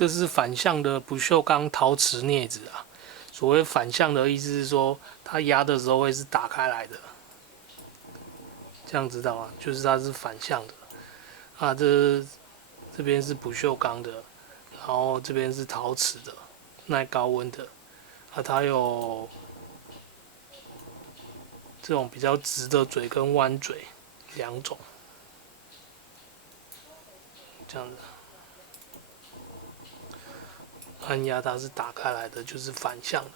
这是反向的不锈钢陶瓷镊子啊。所谓反向的意思是说，它压的时候会是打开来的，这样知道吗？就是它是反向的啊。这边是不锈钢的，然后这边是陶瓷的，耐高温的啊。它有这种比较直的嘴跟弯嘴两种，这样子。按压它是打开来的，就是反向的。